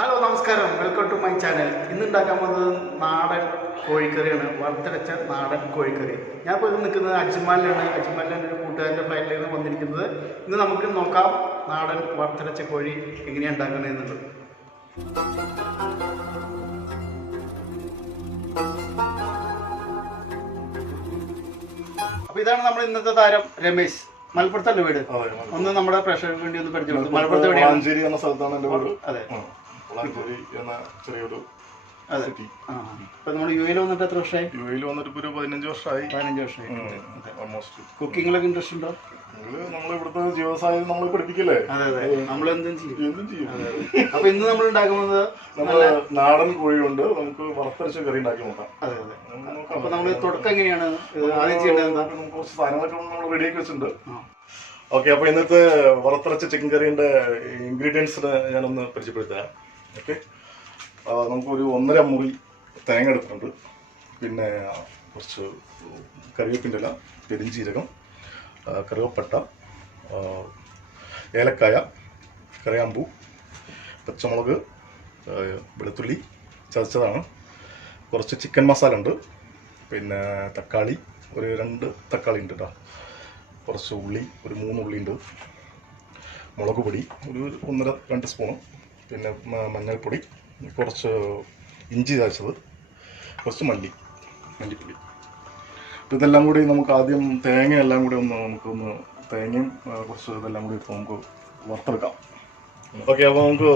Hello നമസ്കാരം, welcome to my channel. ഇന്ന് ഉണ്ടാക്കാൻ പോകുന്നത് നാടൻ കോഴിക്കറിയാണ്. വറുത്തരച്ച നാടൻ കോഴിക്കറി. ഞാൻ ഇപ്പോൾ നിൽക്കുന്നത് അജ്മാലിലാണ്. അജ്മാലിലാണ് ഒരു കൂട്ടുകാരൻ്റെ ഫ്ലൈറ്റിലാണ് വന്നിരിക്കുന്നത്. ഇന്ന് നമുക്ക് നോക്കാം നാടൻ വറുത്തരച്ച കോഴി എങ്ങനെയാണ് ഉണ്ടാക്കുന്നത് എന്നുള്ളത്. അപ്പോൾ ഇതാണ് നമ്മുടെ ഇന്നത്തെ താരം രമേശ്. മലപ്പുറത്തല്ലേ വീട്? ഒന്ന് നമ്മുടെ പ്രേക്ഷകർക്ക് വേണ്ടി ഒന്ന് പരിചയപ്പെടുത്തും. മലപ്പുറത്ത് വളാഞ്ചേരി എന്ന സ്ഥലത്താണ് എൻ്റെ വീട്. അതെ, വളാഞ്ചേരി എന്ന ചെറിയൊരു സിറ്റി. ഇപ്പൊ നമ്മൾ യു എയിൽ വന്നിട്ട് എത്ര വർഷമായി? യു എയിൽ വന്നിട്ട് ഇപ്പോൾ ഒരു 15 വർഷമായി. 15 വർഷമായി. ഓൾമോസ്റ്റ്. കുക്കിങ്ങിലൊക്കെ ഇൻട്രസ്റ്റ് ഉണ്ടോ? നമ്മൾ ഇവിടുത്തെ ജീവസായം നമ്മൾ പഠിപ്പിക്കില്ലേ? അതെ അതെ, നമ്മൾ എന്തും ചെയ്യും. അപ്പൊ ഇന്ന് നമ്മൾ ഉണ്ടാക്കുന്നത് നാടൻ കോഴിയുണ്ട്. നമുക്ക് വറുത്തരച്ച കറി ഉണ്ടാക്കി നോക്കാം. അതെ അതെ. അപ്പൊ നമ്മൾ തുടക്കം എങ്ങനെയാണ് ആദ്യം ചെയ്യേണ്ടത്? നമുക്ക് കുറച്ച് സാധനങ്ങളൊക്കെ നമ്മൾ റെഡിയാക്കി വെച്ചിട്ടുണ്ട്. ഓക്കെ, അപ്പൊ ഇന്നത്തെ വറുത്തരച്ച ചിക്കൻ കറീൻ്റെ ഇൻഗ്രീഡിയൻസിന് ഞാനൊന്ന് പരിചയപ്പെടുത്താം. ഓക്കെ, നമുക്കൊരു 1.5 മുറി തേങ്ങ എടുക്കുന്നുണ്ട്. പിന്നെ കുറച്ച് കറിവേപ്പിൻ്റെ ഇല, പെരിഞ്ചീരകം, കറുവപ്പട്ട, ഏലക്കായ, കറിയാമ്പൂ, പച്ചമുളക്, വെളുത്തുള്ളി ചതച്ചതാണ്, കുറച്ച് ചിക്കൻ മസാല ഉണ്ട്, പിന്നെ തക്കാളി ഒരു 2 തക്കാളി ഉണ്ട് കേട്ടോ, കുറച്ച് ഉള്ളി ഒരു 3 ഉള്ളി ഉണ്ട്, മുളക് പൊടി ഒരു 1.5-2 സ്പൂണ്, പിന്നെ മഞ്ഞൾപ്പൊടി, കുറച്ച് ഇഞ്ചി ചതച്ചത്, കുറച്ച് മല്ലിപ്പൊടി. ഇതെല്ലാം കൂടി നമുക്ക് ആദ്യം തേങ്ങയെല്ലാം കൂടി നമുക്കൊന്ന് തേങ്ങയും കുറച്ച് ഇതെല്ലാം കൂടി ഇട്ട് നമുക്ക് വറുത്തെടുക്കാം. ഓക്കെ, അപ്പോൾ നമുക്ക്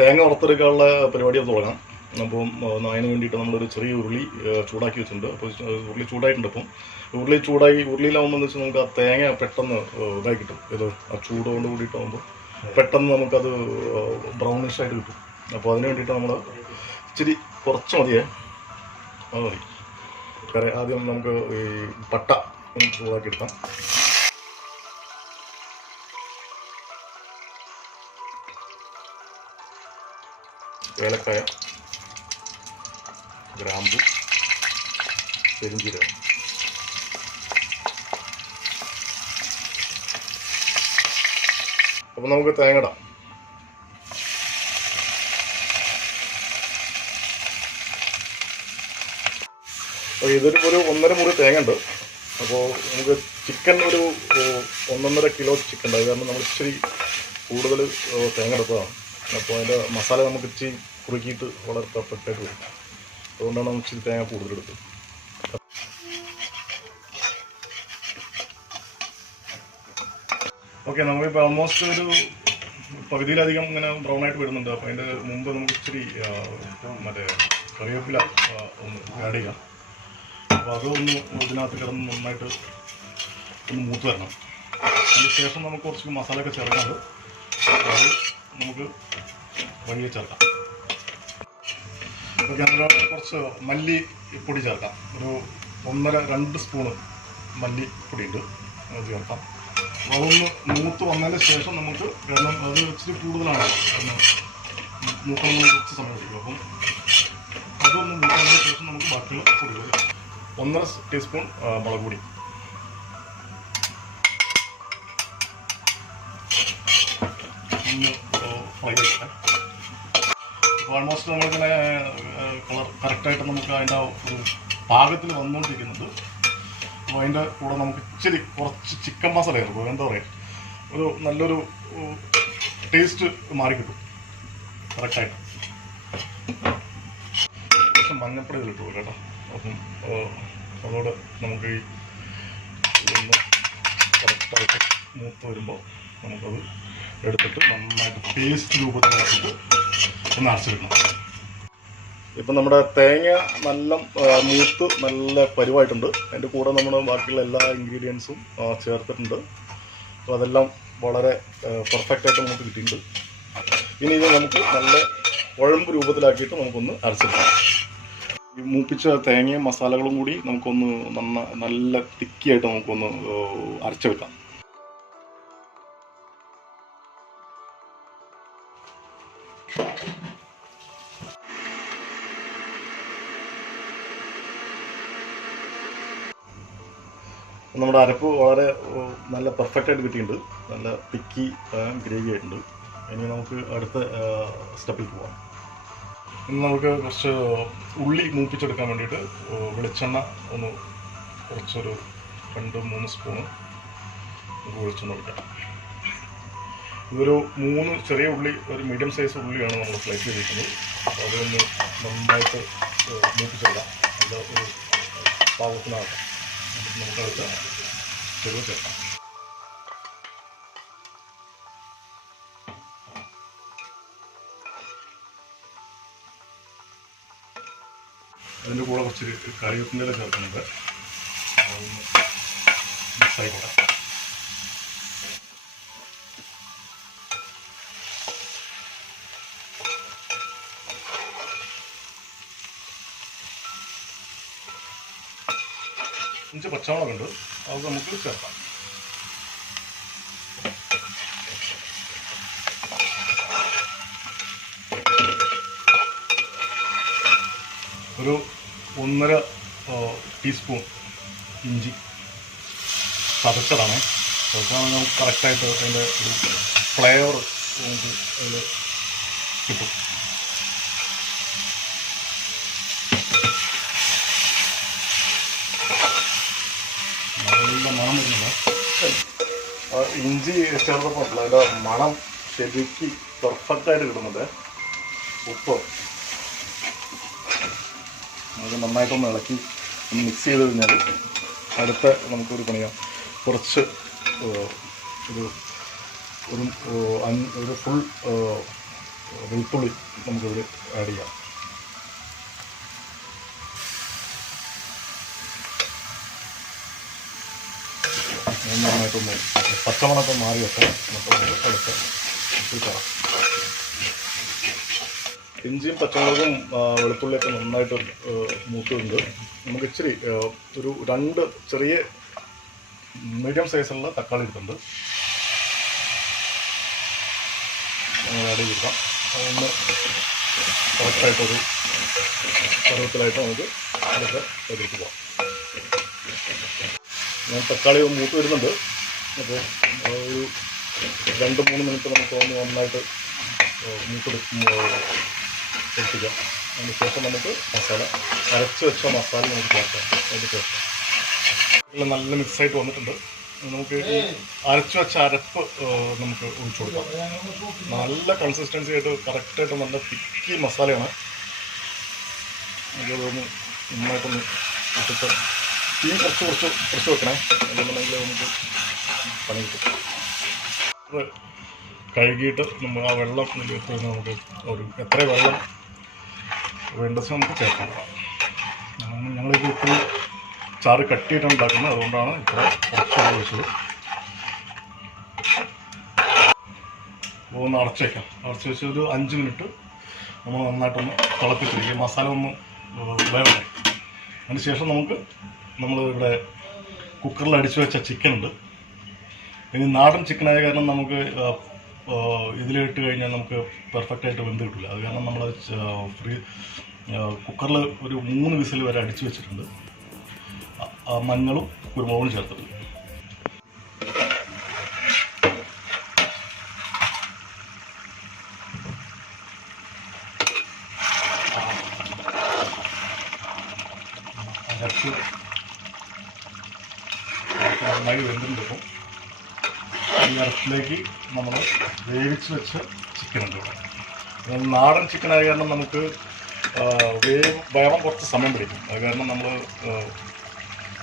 തേങ്ങ വറുത്തെടുക്കാനുള്ള പരിപാടി ഒന്ന് തുടങ്ങാം. അപ്പം അതിന് വേണ്ടിയിട്ട് നമ്മളൊരു ചെറിയ ഉരുളി ചൂടാക്കി വെച്ചിട്ടുണ്ട്. അപ്പോൾ ഉരുളി ചൂടായിട്ടുണ്ട്. അപ്പം ഉരുളിയിലാവുമ്പോൾ വെച്ചാൽ നമുക്ക് ആ തേങ്ങ പെട്ടെന്ന് ഇതായി കിട്ടും. ഇത് ആ ചൂടുകൊണ്ട് കൂടിയിട്ടാകുമ്പോൾ പെട്ടെന്ന് നമുക്കത് ബ്രൗണിഷ് ആയിട്ട് കിട്ടും. അപ്പോൾ അതിന് വേണ്ടിയിട്ട് നമ്മൾ ഇച്ചിരി കുറച്ച് മതിയേ, അത് മതി. ആദ്യം നമുക്ക് ഈ പട്ട ചൂടാക്കി എടുക്കാം. ഏലക്കായ, ഗ്രാമ്പു, പെരിഞ്ചീരകം. അപ്പം നമുക്ക് തേങ്ങ ഇടാം. ഇതൊരു 1.5 മുറി തേങ്ങ ഉണ്ട്. അപ്പോൾ നമുക്ക് ചിക്കൻ ഒരു 1.5 കിലോ ചിക്കൻ ഉണ്ട്. അത് കാരണം നമ്മൾ ഇച്ചിരി കൂടുതൽ തേങ്ങ എടുത്തതാണ്. അപ്പോൾ അതിൻ്റെ മസാല നമുക്ക് ഇച്ചിരി കുറുക്കിയിട്ട് വളരെ പെർഫെക്റ്റായിട്ട് വരും. അതുകൊണ്ടാണ് നമുക്ക് ഇച്ചിരി തേങ്ങ കൂടുതലെടുത്തത്. ഓക്കെ, നമുക്കിപ്പോൾ ഓൾമോസ്റ്റ് ഒരു പകുതിയിലധികം ഇങ്ങനെ ബ്രൗൺ ആയിട്ട് വരുന്നുണ്ട്. അപ്പോൾ അതിൻ്റെ മുമ്പ് നമുക്ക് ഇച്ചിരി മറ്റേ കറിവേപ്പില ഒന്ന് ആഡ് ചെയ്യാം. അപ്പോൾ അതൊന്ന് ഇതിനകത്ത് കിടന്ന് നന്നായിട്ട് ഒന്ന് മൂത്ത് വരണം. അതിന് ശേഷം നമുക്ക് കുറച്ച് മസാലയൊക്കെ ചേർക്കാനുണ്ട്. അത് നമുക്ക് വഴിയെ ചേർക്കാം. ഓക്കെ, നമുക്ക് കുറച്ച് മല്ലിപ്പൊടി ചേർക്കാം. ഒരു 1.5-2 സ്പൂണ് മല്ലിപ്പൊടി ഉണ്ട്, അത് ചേർക്കാം. അതൊന്ന് മൂത്ത് വന്നതിന് ശേഷം നമുക്ക്, കാരണം അത് ഇച്ചിരി കൂടുതലാണ്, മൂക്കണമെന്ന് കുറച്ച് സമയം എടുക്കും. അപ്പം അതൊന്ന് മൂത്തതിന് ശേഷം നമുക്ക് ബാക്കിയുള്ള പൊടികൾ 1.5 ടീസ്പൂൺ മുളക് പൊടി, ഒന്ന് ഫ്രൈ ചെയ്യട്ടെ. അപ്പോൾ ഓൾമോസ്റ്റ് നമ്മളിങ്ങനെ കളർ കറക്റ്റായിട്ട് നമുക്ക് അതിൻ്റെ ഒരു പാകത്തിൽ വന്നുകൊണ്ടിരിക്കുന്നുണ്ട്. അപ്പോൾ അതിൻ്റെ കൂടെ നമുക്ക് ഇച്ചിരി കുറച്ച് ചിക്കൻ മസാല ചേർക്കും. എന്താ പറയുക, ഒരു നല്ലൊരു ടേസ്റ്റ് മാറിക്കിട്ടും കറക്റ്റായിട്ട്. കുറച്ച് മഞ്ഞപ്പൊടി കിട്ടും കേട്ടോ. അപ്പം അതോടെ നമുക്ക് ഈ ഇതൊന്ന് കറക്റ്റായിട്ട് മൂത്ത് വരുമ്പോൾ നമുക്കത് എടുത്തിട്ട് നന്നായിട്ട് പേസ്റ്റ് രൂപത്തിലാക്കിയിട്ട് ഒന്ന് അരച്ചെടുക്കണം. ഇപ്പം നമ്മുടെ തേങ്ങ നല്ല മൂത്ത് നല്ല പരുവായിട്ടുണ്ട്. അതിൻ്റെ കൂടെ നമ്മൾ ബാക്കിയുള്ള എല്ലാ ഇൻഗ്രീഡിയൻസും ചേർത്തിട്ടുണ്ട്. അപ്പോൾ അതെല്ലാം വളരെ പെർഫെക്റ്റായിട്ട് നമുക്ക് കിട്ടിയിട്ടുണ്ട്. ഇനി ഇത് നമുക്ക് നല്ല കുഴമ്പ് രൂപത്തിലാക്കിയിട്ട് നമുക്കൊന്ന് അരച്ചെടുക്കാം. ഈ മൂപ്പിച്ച തേങ്ങയും മസാലകളും കൂടി നമുക്കൊന്ന് നല്ല തിക്കിയായിട്ട് നമുക്കൊന്ന് അരച്ചെടുക്കാം. നമ്മുടെ അരപ്പ് വളരെ നല്ല പെർഫെക്റ്റായിട്ട് കിട്ടിയിട്ടുണ്ട്. നല്ല തിക്കി ഗ്രേവി ആയിട്ടുണ്ട്. ഇനി നമുക്ക് അടുത്ത സ്റ്റെപ്പിൽ പോവാം. ഇനി നമുക്ക് കുറച്ച് ഉള്ളി മൂപ്പിച്ചെടുക്കാൻ വേണ്ടിയിട്ട് വെളിച്ചെണ്ണ ഒന്ന് കുറച്ചൊരു 2-3 സ്പൂണ് നമുക്ക് വെളിച്ചെണ്ണ ഒഴിക്കാം. ഇതൊരു 3 ചെറിയ ഉള്ളി, ഒരു മീഡിയം സൈസ് ഉള്ളിയാണ് നമ്മൾ സ്ലൈസ് ചെയ്തിരിക്കുന്നത്. അപ്പോൾ അതൊന്ന് നന്നായിട്ട് മൂപ്പിച്ചെടുക്കാം. അത് ഒരു പാകത്തിനാകാം. നമുക്ക് അടുത്ത ചെറുത് ചേർക്കാം. അതിൻ്റെ കൂടെ കുറച്ച് കറിവേപ്പില ചേർക്കുന്നുണ്ട്. അതൊന്ന് മിക്സായിക്കോട്ടെ. അഞ്ച് പച്ചമുളകുണ്ട്, അത് നമുക്ക് ചേർക്കാം. ഒരു 1.5 ടീസ്പൂൺ ഇഞ്ചി ചതച്ചതാണ്. ചതച്ചാണെങ്കിൽ നമുക്ക് കറക്റ്റായിട്ട് അതിൻ്റെ ഒരു ഫ്ലേവർ നമുക്ക് അതിൽ കിട്ടും. നല്ല മണം വരുന്നില്ല. ഇഞ്ചി ചേർത്തപ്പോൾ അതിൻ്റെ മണം ശരിക്ക് പെർഫെക്റ്റായിട്ട് കിട്ടുന്നുണ്ട്. ഉപ്പ് അത് നന്നായിട്ടൊന്ന് ഇളക്കി ഒന്ന് മിക്സ് ചെയ്ത് കഴിഞ്ഞാൽ അടുത്ത നമുക്കൊരു പണിയാം. കുറച്ച് ഒരു ഫുൾ വെളുത്തുള്ളി നമുക്കിതിൽ ആഡ് ചെയ്യാം. നന്നായിട്ടൊന്ന് പച്ചമുളകൊക്കെ മാറി വെക്കാം. നമുക്ക് അടുത്ത ഇട്ടാം. ഇഞ്ചിയും പച്ചമുളകും വെളുത്തുള്ളിയൊക്കെ നന്നായിട്ട് മൂത്തുണ്ട്. നമുക്ക് ഇച്ചിരി ഒരു 2 ചെറിയ മീഡിയം സൈസുള്ള തക്കാളി എടുത്തുണ്ട്. ആഡ് ചെയ്തിരിക്കാം. അതൊന്ന് കറക്റ്റായിട്ടൊരു പരുവത്തിലായിട്ട് നമുക്ക് അടുത്ത ഇതിലേക്ക് പോകാം. ഞാൻ തക്കാളി മൂത്ത് വരുന്നുണ്ട്. അപ്പോൾ ഒരു 2-3 മിനിറ്റ് നമുക്ക് ഒന്ന് നന്നായിട്ട് എടുപ്പിക്കാം. അതിന് ശേഷം നമുക്ക് മസാല അരച്ച് വെച്ച മസാല നമുക്ക് ചേർക്കാം. അതിന് ശേഷം നല്ല മിക്സായിട്ട് വന്നിട്ടുണ്ട്. നമുക്ക് ഈ അരച്ച് വെച്ച അരപ്പ് നമുക്ക് ഒഴിച്ചു കൊടുക്കാം. നല്ല കൺസിസ്റ്റൻസി ആയിട്ട് കറക്റ്റായിട്ട് നല്ല തിക്കി മസാലയാണ്. നമുക്കതൊന്ന് നന്നായിട്ടൊന്ന് ഇട്ടിട്ട് തീ കുറച്ച് വെക്കണേ. അതുകൊണ്ടെങ്കിൽ നമുക്ക് പണി കിട്ടും. അത് കഴുകിയിട്ട് നമ്മൾ ആ വെള്ളം എടുത്ത് നമുക്ക് ഒരു എത്ര വെള്ളം വേണ്ടത് നമുക്ക് ചേർക്കാം. ഞങ്ങളിത് ഇത്തിരി ചാറ് കട്ടിയിട്ടാണ് ഉണ്ടാക്കുന്നത്. അതുകൊണ്ടാണ് ഇത്ര കുറച്ച് വെള്ളം ഒഴിച്ചത്. ഒന്ന് അടച്ച് വയ്ക്കാം. അടച്ച് വെച്ച് ഒരു 5 മിനിറ്റ് നമ്മൾ നന്നായിട്ടൊന്ന് തിളപ്പിച്ചിരിക്കും. മസാല ഒന്ന് വേവണം. അതിന് ശേഷം നമ്മൾ ഇവിടെ കുക്കറിൽ അടിച്ചു വെച്ച ചിക്കൻ ഉണ്ട്. ഇനി നാടൻ ചിക്കനായ കാരണം നമുക്ക് ഇതിലിട്ട് കഴിഞ്ഞാൽ നമുക്ക് പെർഫെക്റ്റായിട്ട് വെന്ത് കിട്ടില്ല. അത് കാരണം നമ്മൾ കുക്കറിൽ ഒരു 3 വിസിൽ വരെ അടിച്ചു വെച്ചിട്ടുണ്ട്. മഞ്ഞളും കുരുമുളകും ചേർത്തിട്ട് അരച്ച് നന്നായി വെന്തിട്ടുണ്ട്. ഇപ്പം ഈ അരച്ചിലേക്ക് നമ്മൾ വേവിച്ച് വെച്ച ചിക്കൻ ഉണ്ട്. നാടൻ ചിക്കനായ കാരണം നമുക്ക് വേവാൻ കുറച്ച് സമയം പിടിക്കും. അത് കാരണം നമ്മൾ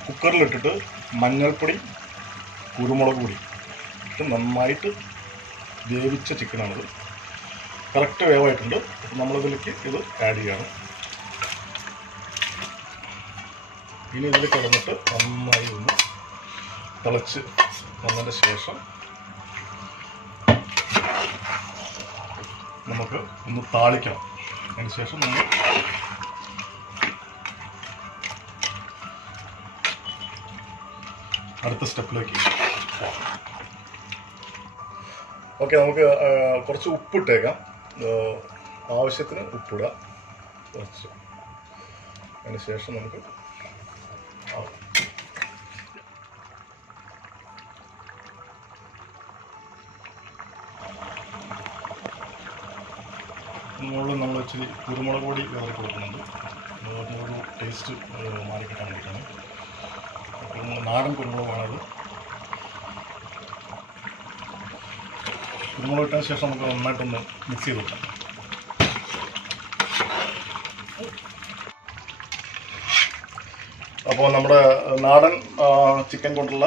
കുക്കറിലിട്ടിട്ട് മഞ്ഞൾപ്പൊടി, കുരുമുളക് പൊടി ഇട്ട് നന്നായിട്ട് വേവിച്ച ചിക്കനാണിത്. കറക്റ്റ് വേവായിട്ടുണ്ട്. അപ്പം നമ്മളിതിലേക്ക് ഇത് ആഡ് ചെയ്യാണ്. ഇനി ഇതിൽ കിടന്നിട്ട് നന്നായി ഒന്ന് തിളച്ച് വന്നതിന് ശേഷം നമുക്ക് ഒന്ന് താളിക്കണം. അതിന് ശേഷം നമ്മൾ അടുത്ത സ്റ്റെപ്പിലേക്ക് പോകാം. ഓക്കെ, നമുക്ക് കുറച്ച് ഉപ്പിട്ടേക്കാം. ആവശ്യത്തിന് ഉപ്പിടുക കുറച്ച്. അതിന് ശേഷം നമുക്ക് മുകളിൽ നമ്മൾ ഇച്ചിരി കുരുമുളക് പൊടി വേറെ കൊടുക്കുന്നുണ്ട്. ഒരു ടേസ്റ്റ് മാറി കിട്ടാൻ വേണ്ടിയിട്ടാണ്. നാടൻ കുരുമുളകാണത്. കുരുമുളക് ഇട്ടതിന് ശേഷം നമുക്ക് നന്നായിട്ടൊന്ന് മിക്സ് ചെയ്ത് വെക്കാം. അപ്പോൾ നമ്മുടെ നാടൻ ചിക്കൻ കൊണ്ടുള്ള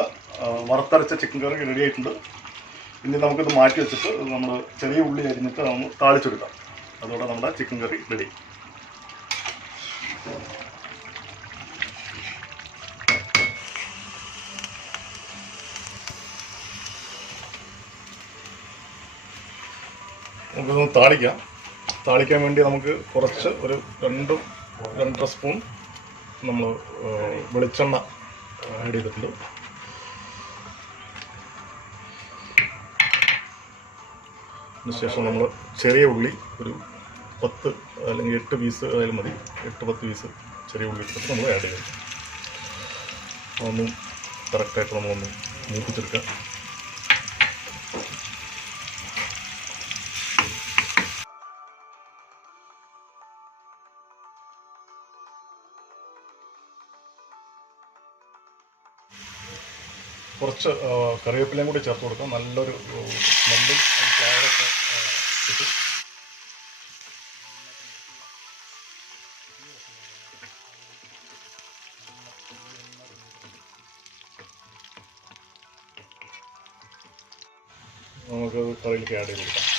വറുത്തരച്ച ചിക്കൻ കറി റെഡി ആയിട്ടുണ്ട്. ഇനി നമുക്കിത് മാറ്റി വെച്ചിട്ട് നമ്മൾ ചെറിയ ഉള്ളി അരിഞ്ഞിട്ട് നമ്മൾ താളിച്ചെടുക്കാം. അതോടെ നമ്മുടെ ചിക്കൻ കറി റെഡി. നമുക്കിതൊന്ന് താളിക്കാം. താളിക്കാൻ വേണ്ടി നമുക്ക് കുറച്ച് ഒരു 2-2.5 സ്പൂൺ നമ്മൾ വെളിച്ചെണ്ണ ആഡ് ചെയ്തിട്ടുണ്ട്. അതിനുശേഷം നമ്മൾ ചെറിയ ഉള്ളി ഒരു 10 അല്ലെങ്കിൽ 8 പീസ് ആയാലും മതി, 8-10 പീസ് ചെറിയ ഉള്ളി ഇട്ടിട്ട് നമ്മൾ ആഡ് ചെയ്ത് അതൊന്നും കറക്റ്റായിട്ട് നമ്മളൊന്ന് മൂപ്പിച്ചെടുക്കാം. കുറച്ച് കറിവേപ്പിലയും കൂടി ചേർത്ത് കൊടുക്കാം. നല്ലൊരു സ്മെല്ലും ഫ്ലേവറൊക്കെ കിട്ടും. നമുക്ക് കറിയിലേക്ക് ആഡ് ചെയ്ത് കൊടുക്കാം.